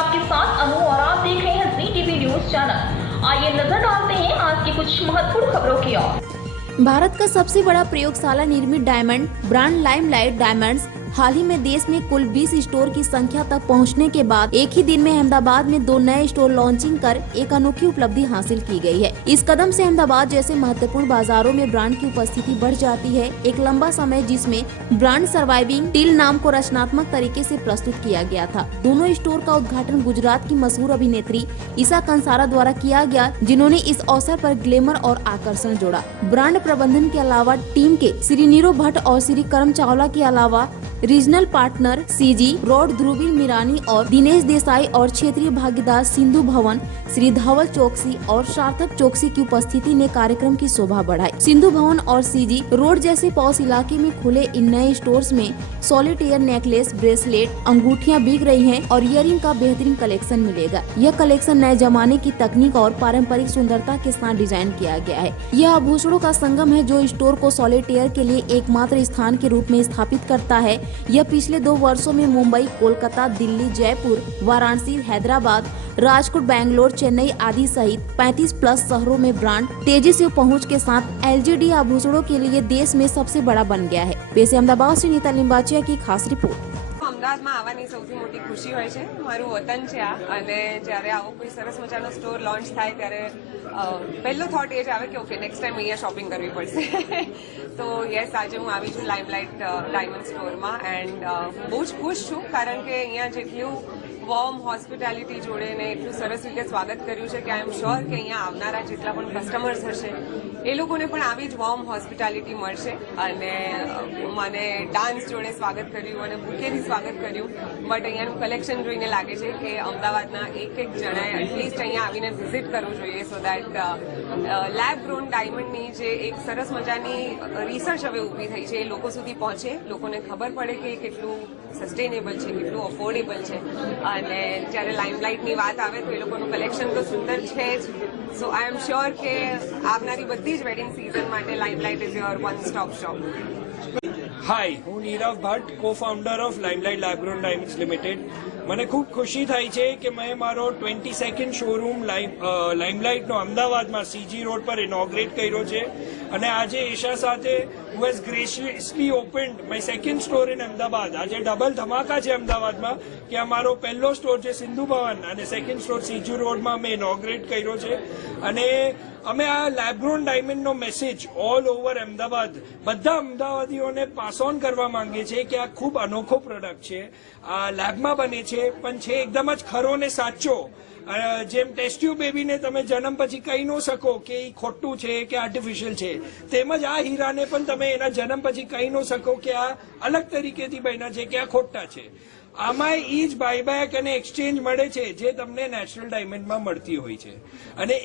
आपके साथ अनु और आप देख रहे हैं जी टीवी न्यूज चैनल। आइए नजर डालते हैं आज की कुछ महत्वपूर्ण खबरों की ओर। भारत का सबसे बड़ा प्रयोगशाला निर्मित डायमंड ब्रांड लाइमलाइट डायमंड्स हाल ही में देश में कुल 20 स्टोर की संख्या तक पहुंचने के बाद एक ही दिन में अहमदाबाद में 2 नए स्टोर लॉन्चिंग कर एक अनोखी उपलब्धि हासिल की गई है। इस कदम से अहमदाबाद जैसे महत्वपूर्ण बाजारों में ब्रांड की उपस्थिति बढ़ जाती है। एक लंबा समय जिसमें ब्रांड सर्वाइविंग टिल नाम को रचनात्मक तरीके से प्रस्तुत किया गया था। दोनों स्टोर का उद्घाटन गुजरात की मशहूर अभिनेत्री ईशा कंसारा द्वारा किया गया, जिन्होंने इस अवसर पर ग्लैमर और आकर्षण जोड़ा। ब्रांड प्रबंधन के अलावा टीम के श्री नीरव भट्ट और श्री करम चावला के अलावा regional partner CG road Dhruvil Mirani और दिनेश देसाई और क्षेत्रीय भागीदार सिंधु भवन श्री धवल चौकसी और सार्थक चौकसी की उपस्थिति ने कार्यक्रम की शोभा बढ़ाई। सिंधु भवन और सीजी रोड जैसे पॉश इलाके में खुले इन नए स्टोर्स में सॉलिटेयर नेकलेस, ब्रेसलेट, अंगूठियां बिक रही हैं और इयरिंग का बेहतरीन कलेक्शन मिलेगा। यह कलेक्शन नए जमाने की तकनीक और पारंपरिक सुंदरता के साथ डिजाइन किया गया है। यह आभूषणों का संगम है जो स्टोर को सॉलिटेयर के लिए एकमात्र स्थान के रूप में स्थापित करता है। यह पिछले 2 वर्षों में मुंबई, कोलकाता, दिल्ली, जयपुर, वाराणसी, हैदराबाद, राजकोट, बेंगलोर, चेन्नई आदि सहित 35+ शहरों में ब्रांड तेजी से पहुंच के साथ एलजीडी आभूषणों के लिए देश में सबसे बड़ा बन गया है। पेश अहमदाबाद से नीता लिंबाचिया की खास रिपोर्ट। અમદાવાદમાં આવવાની સૌથી મોટી ખુશી હોય છે, મારું વતન છે આ, અને જ્યારે આવો કોઈ સરસ મજાનો સ્ટોર લોન્ચ થાય ત્યારે પહેલો થોટ એ જ આવે કે ઓકે નેક્સ્ટ ટાઈમ અહીંયા શોપિંગ કરવી પડશે। તો યસ, આજે હું આવી છું લાઇમલાઇટ ડાયમંડ સ્ટોરમાં એન્ડ હું બહુ જ ખુશ છું, કારણ કે અહીંયા જેટલું વોર્મ હોસ્પિટાલિટી જોડે ને એટલું સરસ રીતે સ્વાગત કર્યું છે કે આઈ એમ શ્યોર કે અહીંયા આવનારા જેટલા પણ કસ્ટમર્સ હશે એ લોકોને પણ આવી જ વોર્મ હોસ્પિટાલિટી મળશે। અને મને ડાન્સ જોડે સ્વાગત કર્યું અને બુકેથી સ્વાગત કર્યું, બટ અહીંયાનું કલેક્શન જોઈને લાગે છે કે અમદાવાદના એક જણાએ એટલીસ્ટ અહીંયા આવીને વિઝિટ કરવું જોઈએ, સો દેટ લેબ ગ્રોન ડાયમંડની જે એક સરસ મજાની રિસર્ચ હવે ઊભી થઈ છે એ લોકો સુધી પહોંચે, લોકોને ખબર પડે કે કેટલું સસ્ટેનેબલ છે, કેટલું અફોર્ડેબલ છે। અને જ્યારે લાઇમલાઇટની વાત આવે તો એ લોકોનું કલેક્શન તો સુંદર છે જ। સો આઈ એમ શ્યોર કે આવનારી બધી જ વેડિંગ સિઝન માટે limelight is your one stop shop. Hi, હું Nirav Bhatt, co founder of Limelight lab grown diamonds limited. મને ખૂબ ખુશી થાય છે કે મેં મારો 22nd શોરૂમ લાઇમલાઇટનો અમદાવાદમાં સીજી રોડ પર ઇનોગ્રેટ કર્યો છે અને આજે ઈશા સાથે who has graciously opened my second store in Ahmedabad। આજે ડબલ ધમાકા છે અમદાવાદમાં કે અમારો પહેલો સ્ટોર છે સિંધુ ભવન અને સેકન્ડ સ્ટોર સીજી રોડમાં અમે ઇનોગ્રેટ કર્યો છે। અને અમે આ લેબ ગ્રોન ડાયમંડનો મેસેજ ઓલ ઓવર અમદાવાદ બધા અમદાવાદીઓને પાસ ઓન કરવા માંગીએ છીએ કે આ ખૂબ અનોખો પ્રોડક્ટ છે, આ લેબમાં બને છે પણ છે એકદમ જ ખરો ને સાચો। જેમ ટેસ્ટ ટ્યુબ બેબીને તમે જન્મ પછી કહી ન શકો કે એ ખોટું છે કે આર્ટિફિશિયલ છે, તેમજ આ હીરાને પણ તમે એના જન્મ પછી કહી ન શકો કે આ અલગ તરીકેથી બન્યા છે કે આ ખોટા છે। આમાં એ જ બાયબેક અને એક્સચેન્જ મળે છે જે તમને નેચરલ ડાયમંડમાં મળતી હોય છે। અને